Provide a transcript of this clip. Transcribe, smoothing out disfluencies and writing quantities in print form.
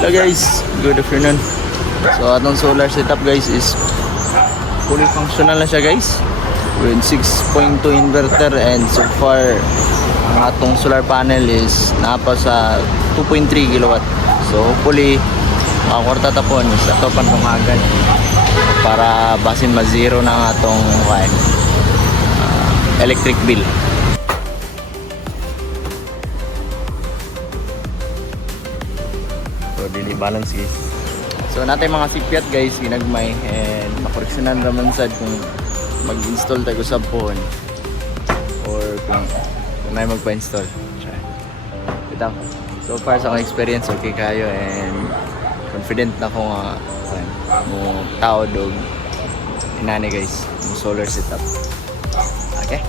Hello guys, good afternoon. So atong solar setup guys is fully functional na siya guys with 6.2 inverter, and so far ang atong solar panel is napa sa 2.3 kilowatt. So hopefully makakwarta tapon sa topan tumagan para basin ma-zero na ang atong electric bill. So dili balance guys. So natay mga sipiat guys ginagmay, and makoreksyonan raman sad kung mag-install tayo sa phone or kung may magpa-install. Ito. So far sa akong experience okay kayo, and confident na ko nga mo tao dog inani guys mo solar setup. Okay.